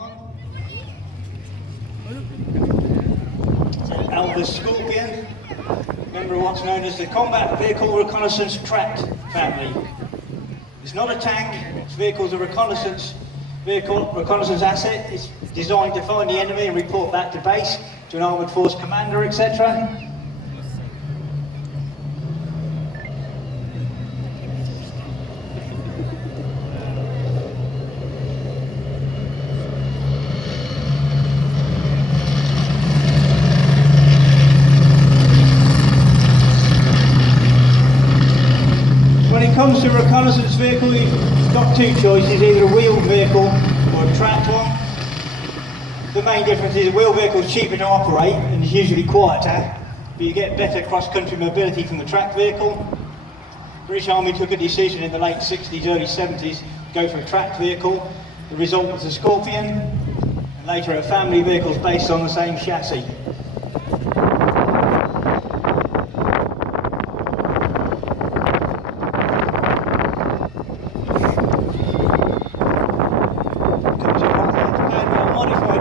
It's an Alvis Stalwart, member of what's known as the Combat Vehicle Reconnaissance Tracked family. It's not a tank, it's vehicle's a reconnaissance asset. It's designed to find the enemy and report back to base to an armoured force commander, etc. When it comes to a reconnaissance vehicle, you've got two choices, either a wheeled vehicle or a tracked one. The main difference is a wheeled vehicle is cheaper to operate and is usually quieter, but you get better cross-country mobility from the tracked vehicle. The British Army took a decision in the late 60s, early 70s to go for a tracked vehicle. The result was the Scorpion, and later a family of vehicles based on the same chassis.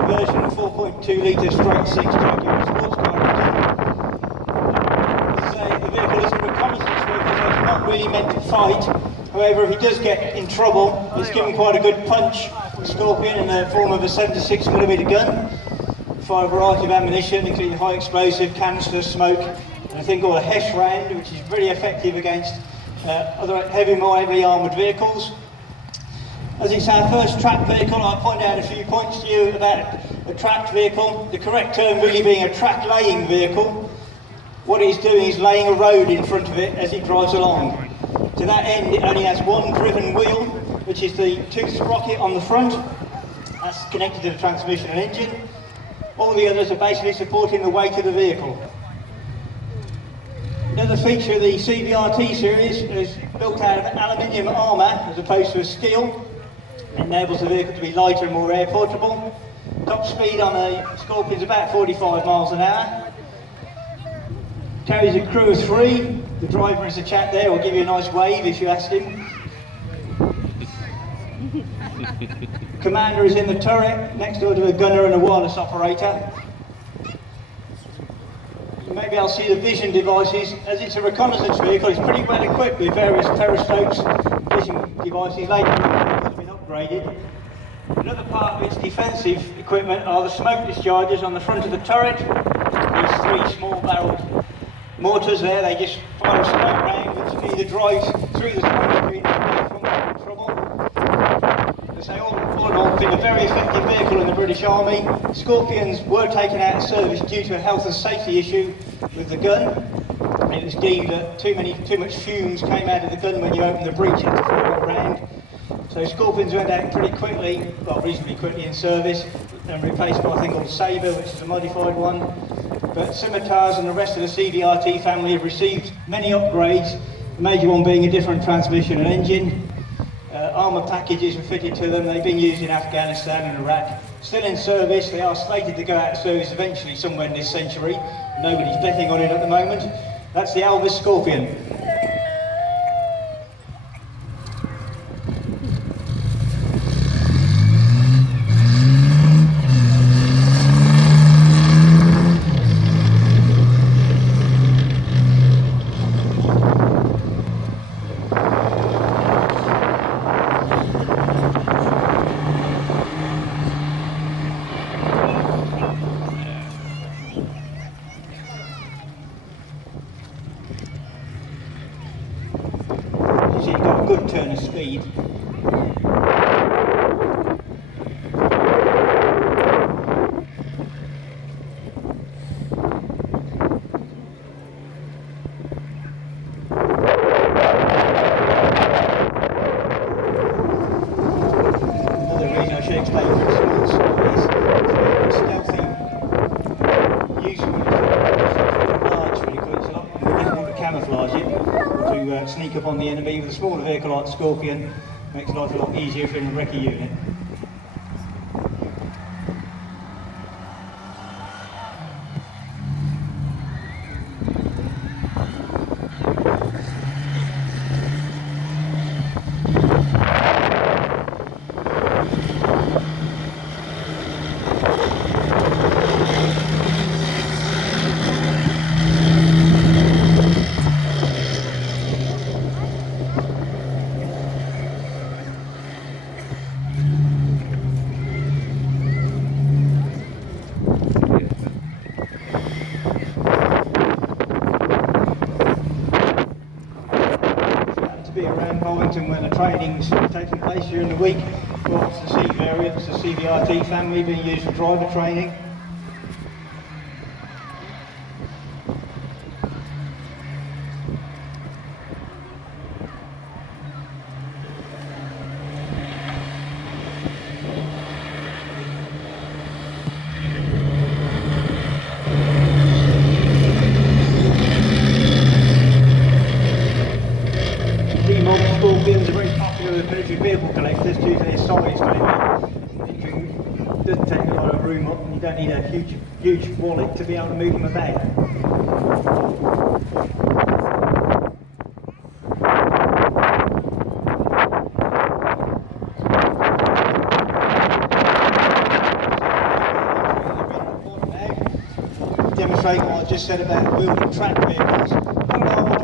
Version of 4.2 litre straight 6 Jaguar sports car engine. The vehicle is a reconnaissance vehicle, so it's not really meant to fight. However, if he does get in trouble, it's given quite a good punch, the Scorpion, in the form of a 76mm gun. Fire a variety of ammunition, including high explosive, canister, smoke, and a thing called a Hesh round, which is very effective against other more heavily armoured vehicles. As it's our first tracked vehicle, I'll point out a few points to you about a tracked vehicle. The correct term really being a track laying vehicle. What it's doing is laying a road in front of it as it drives along. To that end, it only has one driven wheel, which is the tooth sprocket on the front. That's connected to the transmission and engine. All the others are basically supporting the weight of the vehicle. Another feature of the CBRT series is built out of aluminium armour as opposed to a steel. It enables the vehicle to be lighter and more air portable. Top speed on a Scorpion is about 45 miles an hour. Carries a crew of 3. The driver is a chap there, will give you a nice wave if you ask him. Commander is in the turret, next door to a gunner and a wireless operator. Maybe I'll see the vision devices. As it's a reconnaissance vehicle, it's pretty well equipped with various periscopes, vision devices. Later have been upgraded. Another part of its defensive equipment are the smoke dischargers on the front of the turret. These 3 small barreled mortars there, they just fire smoke round, which either drives through the smoke screen or from trouble. As I say, all in all, been a very effective vehicle in the British Army. Scorpions were taken out of service due to a health and safety issue with the gun. It was deemed that too much fumes came out of the gun when you opened the breech into fire round. So Scorpions went out pretty quickly, well, reasonably quickly in service, and replaced by a thing called Sabre, which is a modified one. But Scimitars and the rest of the CBRT family have received many upgrades, the major one being a different transmission and engine. Armour packages were fitted to them. They've been used in Afghanistan and Iraq. Still in service. They are slated to go out of service eventually somewhere in this century. Nobody's betting on it at the moment. That's the Alvis Scorpion. So you've got a good turn of speed. Another reason I should explain for small stories is stealthy use of large really quick. It's a lot more difficult to camouflage it, to sneak up on the enemy. With a smaller vehicle like the Scorpion, makes life a lot easier if you're in a recce unit. Bovington where the training's taking place during the week. Well, it's the C variant, the CVRT family being used for driver training. Scorpions are very popular with military vehicle collectors due to their size, maybe. It doesn't take a lot of room up and you don't need a huge wallet to be able to move them about. Demonstrate what I just said about wheeled and tracked vehicles.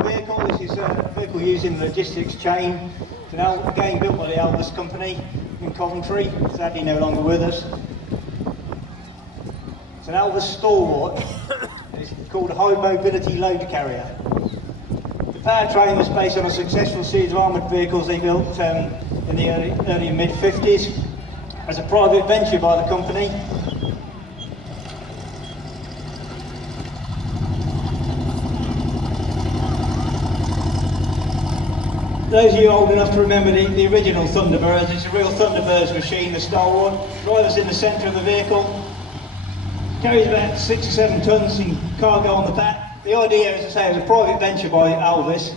Vehicle. This is a vehicle used in the logistics chain. It's again built by the Alvis company in Coventry, sadly no longer with us. It's an Alvis Stalwart. It's called a high mobility load carrier. The powertrain was based on a successful series of armoured vehicles they built in the early and mid-50s as a private venture by the company. Those of you old enough to remember the original Thunderbirds, it's a real Thunderbirds machine, the Stalwart. Driver's in the centre of the vehicle, carries about 6 or 7 tonnes in cargo on the back. The idea, as I say, was a private venture by Alvis.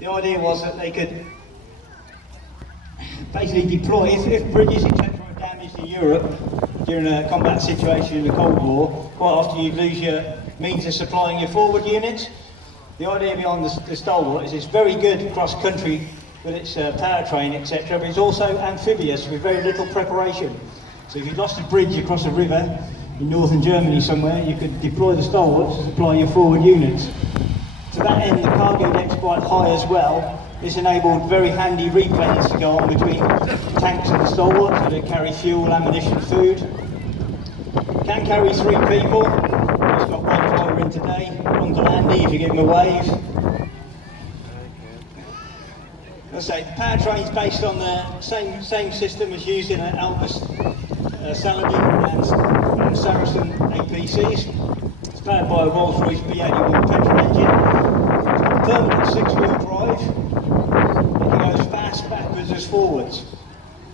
The idea was that they could basically deploy, if bridges etc. were damaged in Europe during a combat situation in the Cold War, quite often you'd lose your means of supplying your forward units. The idea behind the Stalwart is it's very good cross-country with its powertrain, etc., but it's also amphibious with very little preparation. So if you lost a bridge across a river in northern Germany somewhere, you could deploy the Stalwart to supply your forward units. To that end, the cargo deck's quite high as well. This enabled very handy replanes to go on between tanks and the Stalwart, so they carry fuel, ammunition, food. Can carry 3 people. It's got one driver in today, Uncle Andy if you give him a wave. As I say, the powertrain is based on the same system as used in Alvis Saladin and Saracen APCs. It's powered by a Rolls-Royce B81 petrol engine. It's got permanent 6-wheel drive. It can go as fast backwards as forwards,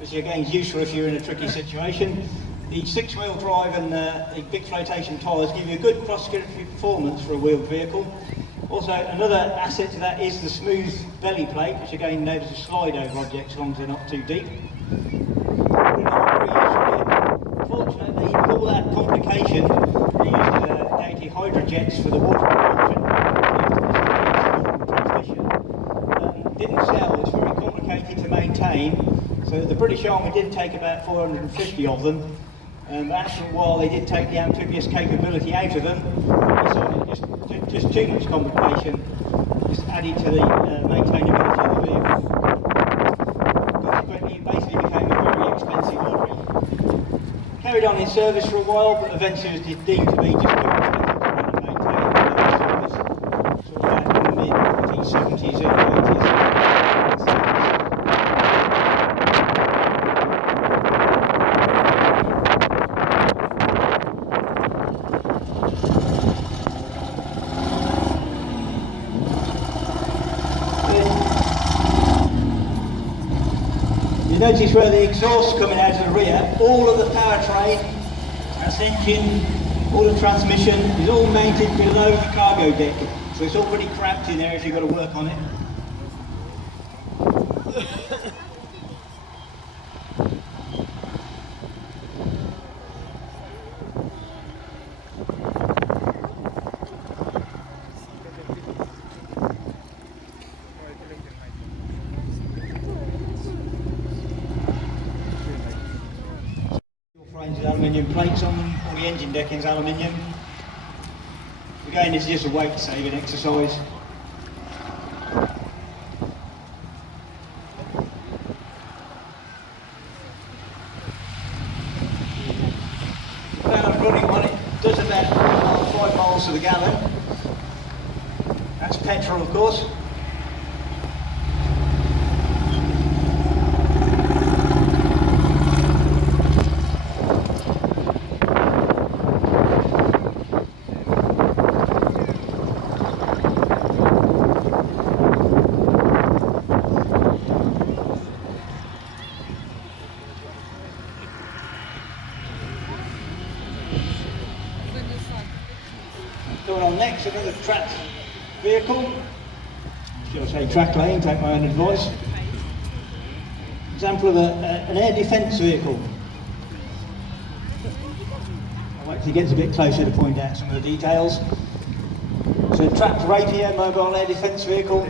which again is useful if you're in a tricky situation. The 6-wheel drive and the big flotation tyres give you a good cross-country performance for a wheeled vehicle. Also, another asset to that is the smooth belly plate, which again enables to slide over objects as long as they're not too deep. Fortunately, with all that complication, they used dainty hydrojets for the water propulsion. Transmission didn't sell, it's very complicated to maintain. So the British Army did take about 450 of them. After a while, they did take the amphibious capability out of them. Decided just too much complication, just added to the maintainability of the vehicle. Consequently, it basically became a very expensive lorry. Carried on in service for a while, but eventually was deemed to be just too expensive to run and maintain in service. So back in the mid-1970s, early 80s. Notice where the exhaust coming out of the rear, all of the powertrain, that's engine, all the transmission is all mounted below the cargo deck. So it's all pretty cramped in there if you've got to work on it. Aluminium plates on them, all the engine decking's aluminium. Again, this is just a weight saving exercise. Now I'm running one, it does about 5 miles to the gallon. That's petrol, of course. Going on next, another tracked vehicle. Should I say track lane, take my own advice. Example of an air defence vehicle. I'll wait till he gets a bit closer to point out some of the details. So a tracked Rapier mobile air defence vehicle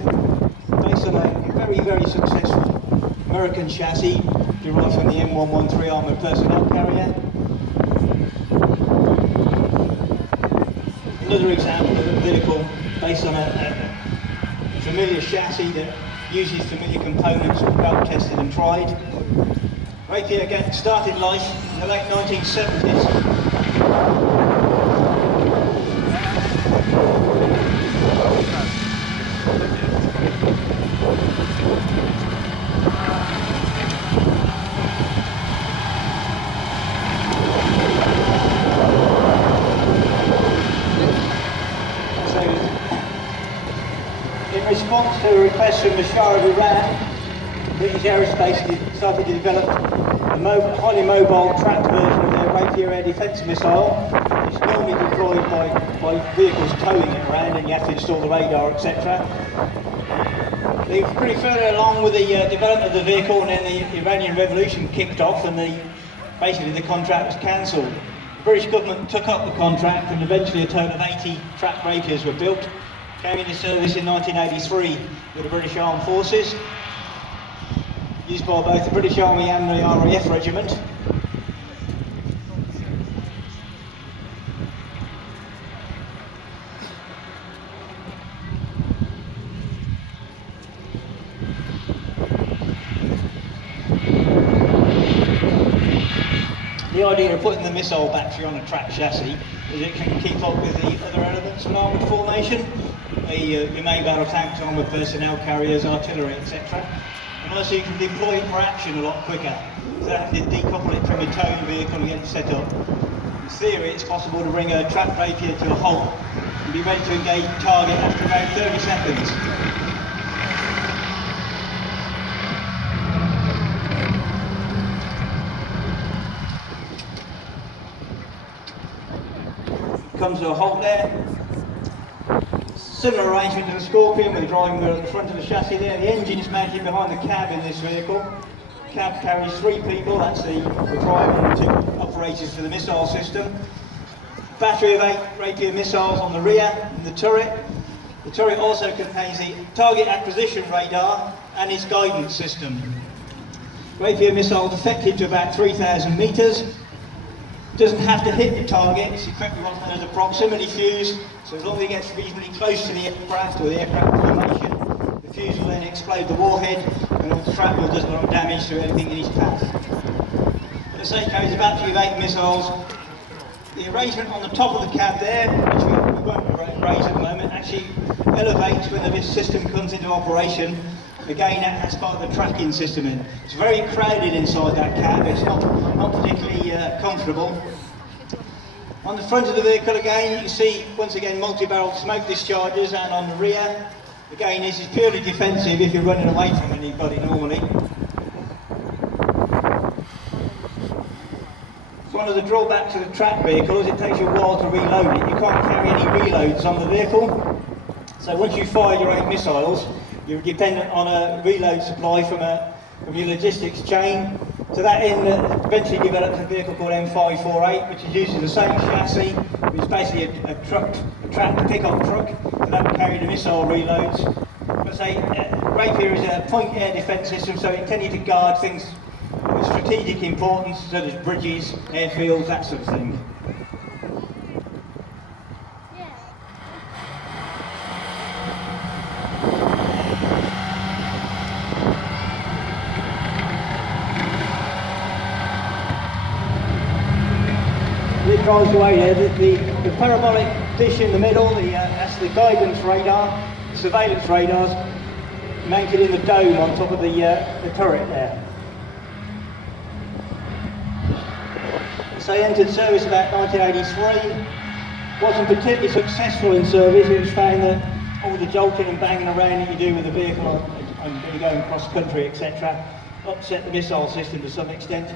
based on a very, very successful American chassis derived from the M113 armoured personnel carrier. Another example of a vehicle based on a familiar chassis that uses familiar components well tested and tried. Rapier again started life in the late 1970s. In response to a request from the Shah of Iran, British Aerospace started to develop a highly mobile tracked version of their Rapier air defence missile. It's normally deployed by vehicles towing it around, and you have to install the radar, etc. They were pretty further along with the development of the vehicle, and then the Iranian Revolution kicked off, and basically the contract was cancelled. The British government took up the contract, and eventually a total of 80 tracked Rapiers were built. Came into service in 1983 with the British Armed Forces, used by both the British Army and the RAF Regiment. The idea of putting the missile battery on a tracked chassis is it can keep up with the other elements of an armoured formation. Your main battle tanks, armoured personnel carriers, artillery, etc. And also you can deploy it for action a lot quicker. So you have to decouple it from a towing vehicle and get it set up. In theory, it's possible to bring a tracked Rapier to a halt and be ready to engage the target after about 30 seconds. Comes to a halt there. Similar arrangement to the Scorpion with the driving wheel at the front of the chassis there. The engine is mounted behind the cab in this vehicle. The cab carries 3 people, that's the driver and the 2 operators for the missile system. Battery of 8 Rapier missiles on the rear and the turret. The turret also contains the target acquisition radar and its guidance system. Rapier missile is effective to about 3,000 metres. Doesn't have to hit the target, it's equipped with what's known as a proximity fuse, so as long as it gets reasonably close to the aircraft or the aircraft formation, the fuse will then explode the warhead and all the shrapnel does a lot of damage to anything in its path. The say carries a battery of 8 missiles. The arrangement on the top of the cab there, which we won't raise at the moment, actually elevates when the system comes into operation. Again, that's part of the tracking system. It's very crowded inside that cab, it's not particularly comfortable. On the front of the vehicle again, you can see once again multi-barrel smoke discharges, and on the rear, again this is purely defensive if you're running away from anybody normally. So one of the drawbacks of the tracked vehicles, it takes you a while to reload it. You can't carry any reloads on the vehicle. So once you fire your 8 missiles, you're dependent on a reload supply from your logistics chain. To that end, eventually developed a vehicle called M548, which is using the same chassis, which is basically a tracked pickup truck, so that will carry the missile reloads. But say, Rapier is a point air defence system, so it's intended to guard things of strategic importance, such as bridges, airfields, that sort of thing. It drives away there. The parabolic dish in the middle, that's the guidance radar, the surveillance radars mounted in the dome on top of the turret there. So he entered service about 1983, wasn't particularly successful in service. It was found that all the jolting and banging around that you do with the vehicle on going cross country, etc., upset the missile system to some extent.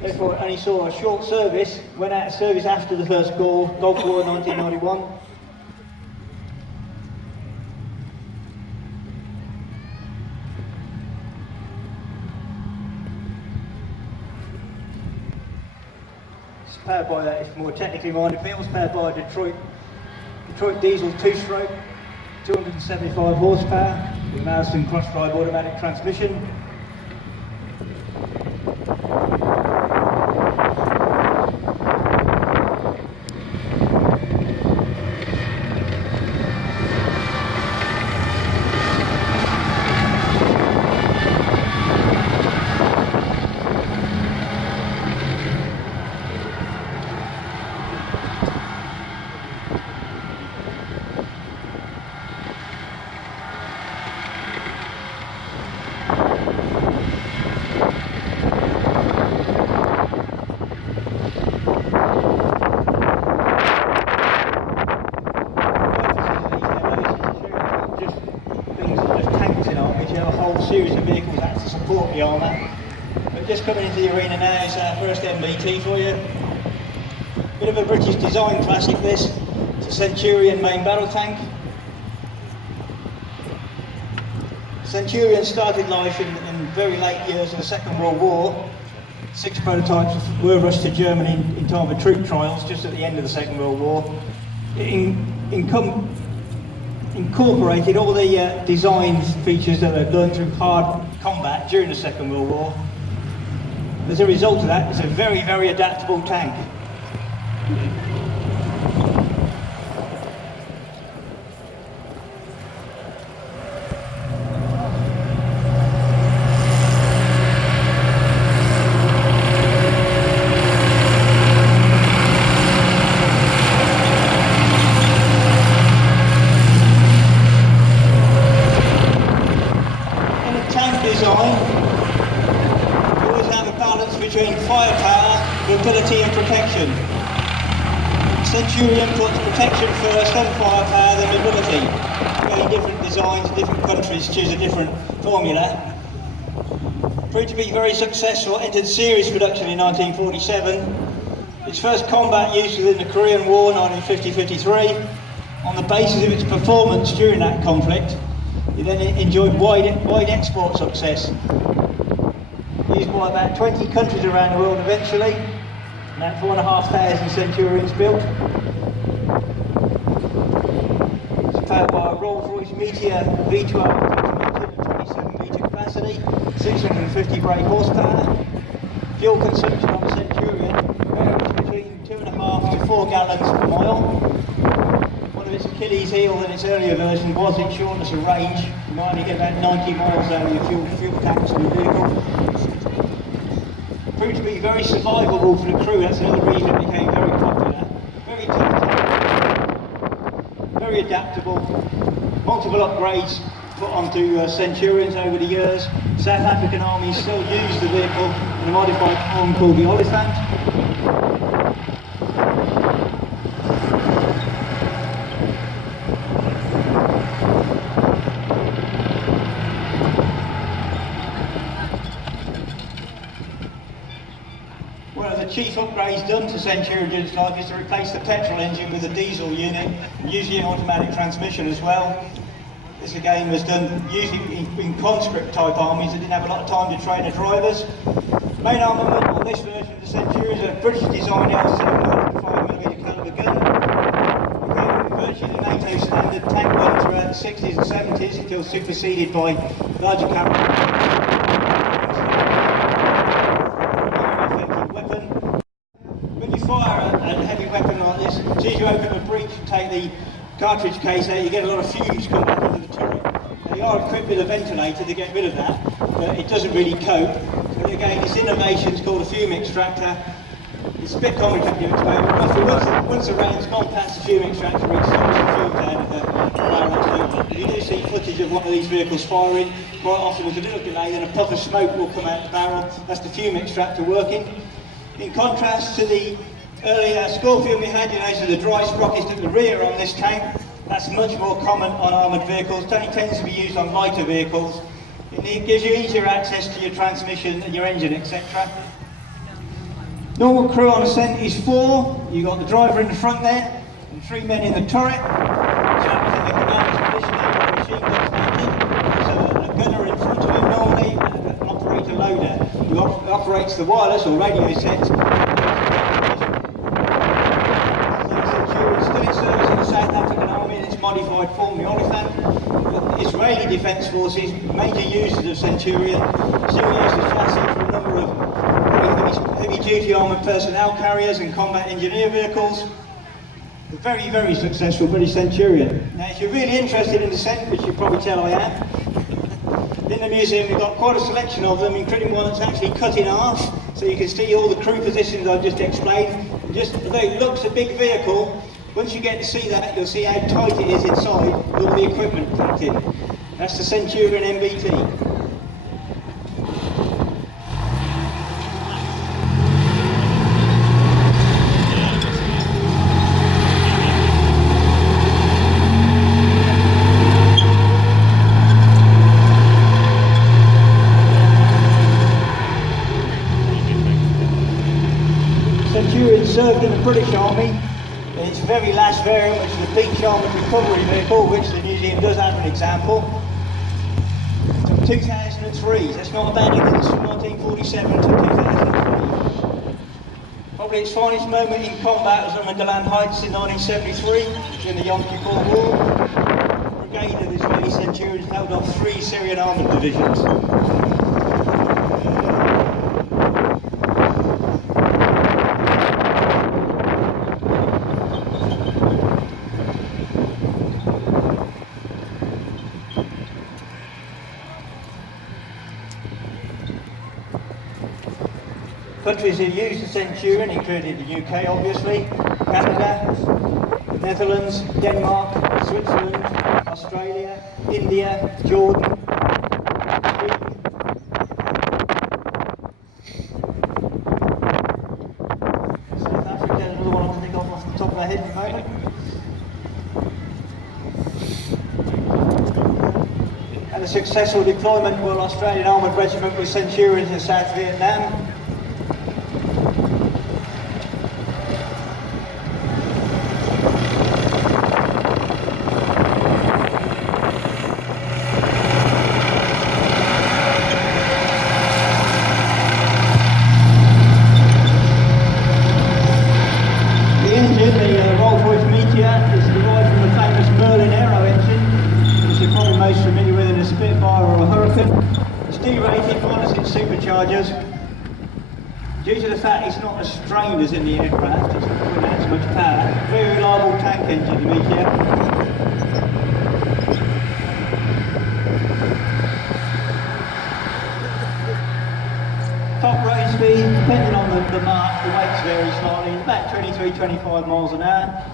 Therefore, it only saw a short service, went out of service after the first Gulf War in 1991, powered by that, it's more technically minded vehicles, powered by a Detroit diesel 2-stroke, 275 horsepower, with Musuem cross-drive automatic transmission. Series of vehicles that to support the armour. But just coming into the arena now is our first MBT for you. Bit of a British design classic this. It's a Centurion main battle tank. Centurion started life in very late years of the Second World War. 6 prototypes were rushed to Germany in time of troop trials just at the end of the Second World War. It incorporated all the design features that had learned through hard combat during the Second World War. As a result of that, it's a very, very adaptable tank. Between firepower, mobility and protection. Centurion puts protection first, then firepower, then mobility. Very different designs, different countries choose a different formula. Proved to be very successful, entered series production in 1947. Its first combat use was in the Korean War, 1950-53. On the basis of its performance during that conflict, it then enjoyed wide export success. Used by about 20 countries around the world eventually. About 4,500 Centurions built. It's powered by a Rolls-Royce Meteor V12 27 metre capacity, 650 brake horsepower. Fuel consumption on the Centurion varies between 2.5 to 4 gallons per mile. One of its Achilles heel in its earlier version was its shortness of range. You might only get about 90 miles out of your fuel tanks in the vehicle. Proved to be very survivable for the crew. That's another reason it became very popular. Very tough, very adaptable. Multiple upgrades put onto Centurions over the years. South African armies still use the vehicle in a modified arm called the Oliphant. One of the chief upgrades done to Centurion's life is to replace the petrol engine with a diesel unit, usually an automatic transmission as well. This again was done usually in conscript type armies that didn't have a lot of time to train the drivers. Main armament on this version of the Centurion is a British design L7 5mm calibre gun. Again, virtually the NATO standard tank gun throughout the 60s and 70s until superseded by larger calibre. Fire a heavy weapon like this, as soon as you open the breech and take the cartridge case out, you get a lot of fumes come back into the turret. Now, you are equipped with a ventilator to get rid of that, but it doesn't really cope. So again, this innovation is called a fume extractor. It's a bit complicated to explain, but roughly once the round's gone past the fume extractor, it sucks the fume down at the barrel. So you do see footage of one of these vehicles firing. Quite often there's a little delay, then a puff of smoke will come out the barrel. That's the fume extractor working. In contrast to the earlier Scorpion we had, so the dry sprockets at the rear on this tank, that's much more common on armoured vehicles. It only tends to be used on lighter vehicles. It gives you easier access to your transmission and your engine, etc. Normal crew on ascent is 4. You've got the driver in the front there, and 3 men in the turret. Chaps in the commander's position there, machine guns mounted. There's a gunner in front of him normally, and an operator loader who operates the wireless or radio sets. Australian Defence Forces, major users of Centurion, still use the chassis for a number of heavy-duty armoured personnel carriers and combat engineer vehicles. A very, very successful British Centurion. Now, if you're really interested in the Cent, which you probably tell I am, in the museum we've got quite a selection of them, including one that's actually cut in half, so you can see all the crew positions I've just explained. Just although it looks a big vehicle, once you get to see that, you'll see how tight it is inside with all the equipment packed in. That's the Centurion MBT. Centurion served in the British Army in its very last variant, which is the Beach Armoured Recovery Vehicle, which the museum does have an example. From 2003, that's not a bad innings, from 1947 to 2003. Probably its finest moment in combat was on the Golan Heights in 1973 during the Yom Kippur War. A brigade of Israeli Centurions held off 3 Syrian armoured divisions. Countries who use the Centurion included the UK, obviously, Canada, Netherlands, Denmark, Switzerland, Australia, India, Jordan, Sweden. South Africa, there's another one I can think of off the top of my head at the moment. And a successful deployment of an Australian Armoured Regiment with Centurions in South Vietnam. Superchargers. Due to the fact it's not as strained as in the aircraft, it's not putting out as much power. Very reliable tank engine, the Meteor. Top road speed, depending on the mark, the weights vary slightly, about 23-25 miles an hour.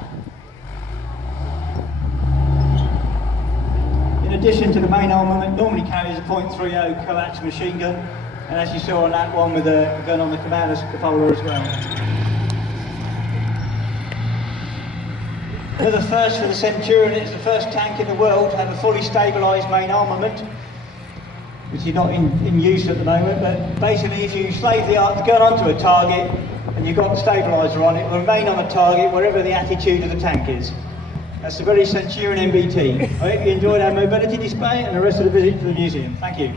In addition to the main armament, normally carries a .30 coax machine gun, and as you saw on that one with a gun on the commander's cupola as well. Another first for the Centurion, it's the first tank in the world to have a fully stabilised main armament, which is not in use at the moment, but basically if you slave the gun onto a target and you've got the stabiliser on, it will remain on the target wherever the attitude of the tank is. That's the British Centurion MBT. I hope you enjoyed our mobility display and the rest of the visit to the museum. Thank you.